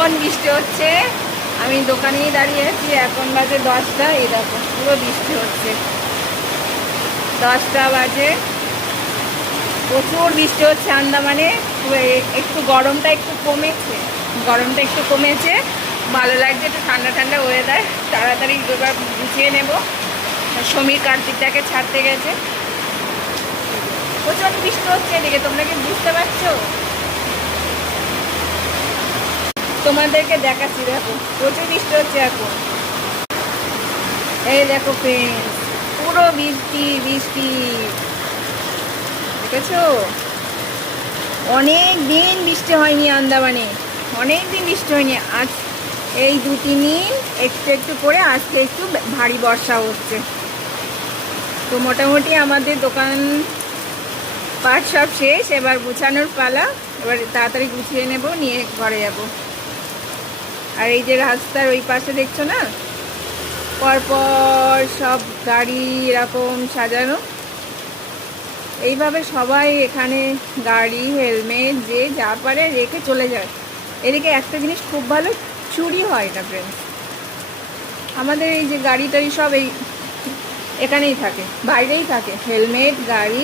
ভীষণ বৃষ্টি হচ্ছে। আমি দোকানেই দাঁড়িয়ে আছি, এখন বাজে 10টা। এই দেখো পুরো বৃষ্টি হচ্ছে, 10টা বাজে, প্রচুর বৃষ্টি হচ্ছে আন্দামানে। একটু গরমটা একটু কমেছে, ভালো লাগছে, একটু ঠান্ডা ঠান্ডা ওয়েদার। তাড়াতাড়ি এবার গুছিয়ে নেব। সমীর কার্তিকটাকে ছাড়তে গেছে। প্রচুর বৃষ্টি হচ্ছে এদিকে, তোমরা কি বুঝতে পারছো? তোমাদেরকে দেখাচ্ছি, দেখো প্রচুর বৃষ্টি হচ্ছে এখন। এই দেখো ফ্রেন্ডস, পুরো বৃষ্টি বৃষ্টি, দেখেছো? অনেক দিন বৃষ্টি হয়নি আন্দামানে, অনেক দিন বৃষ্টি হয়নি। আজ এই 2-3 দিন একটু একটু করে আজকে একটু ভারী বর্ষা হচ্ছে। তো মোটামুটি আমাদের দোকান পাট সব শেষ, এবার গুছানোর পালা। এবার তাড়াতাড়ি গুছিয়ে নেব, নিয়ে ঘরে যাব। আর এই যে রাস্তার ওই পাশে দেখছো না, পরপর সব গাড়ি এরকম সাজানো। এইভাবে সবাই এখানে গাড়ি, হেলমেট যে যা পারে রেখে চলে যায়। এদিকে একটা জিনিস খুব ভালো, চুরি হয় না ফ্রেন্ডস। আমাদের এই যে গাড়ি টাড়ি সব এখানেই থাকে, বাইরেই থাকে। হেলমেট, গাড়ি,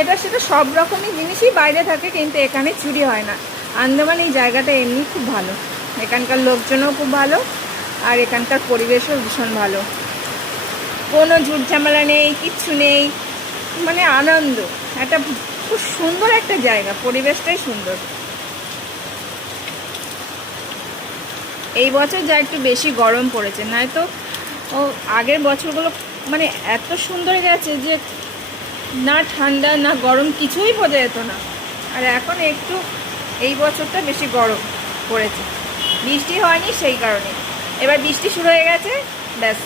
এটা সেটা সব রকমই জিনিসই বাইরে থাকে, কিন্তু এখানে চুরি হয় না। আন্দামান এই জায়গাটা এমনি খুব ভালো, এখানকার লোকজনও খুব ভালো, আর এখানকার পরিবেশও ভীষণ ভালো। কোনো ঝুট ঝামেলা নেই, কিচ্ছু নেই, মানে আনন্দ। একটা খুব সুন্দর একটা জায়গা, পরিবেশটাই সুন্দর। এই বছর যা একটু বেশি গরম পড়েছে, নয়তো আগের বছরগুলো মানে এত সুন্দর গেছে যে না ঠান্ডা না গরম কিছুই বোঝা যেত না। আর এখন একটু এই বছরটা বেশি গরম পড়েছে, বৃষ্টি হয়নি সেই কারণে। এবার বৃষ্টি শুরু হয়ে গেছে, ব্যাস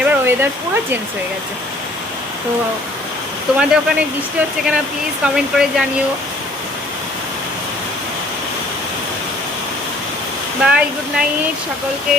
এবার ওয়েদার পুরো চেঞ্জ হয়ে গেছে। তো তোমাদের ওখানে বৃষ্টি হচ্ছে কিনা প্লিজ কমেন্ট করে জানিও। বাই, গুড নাইট সকলকে।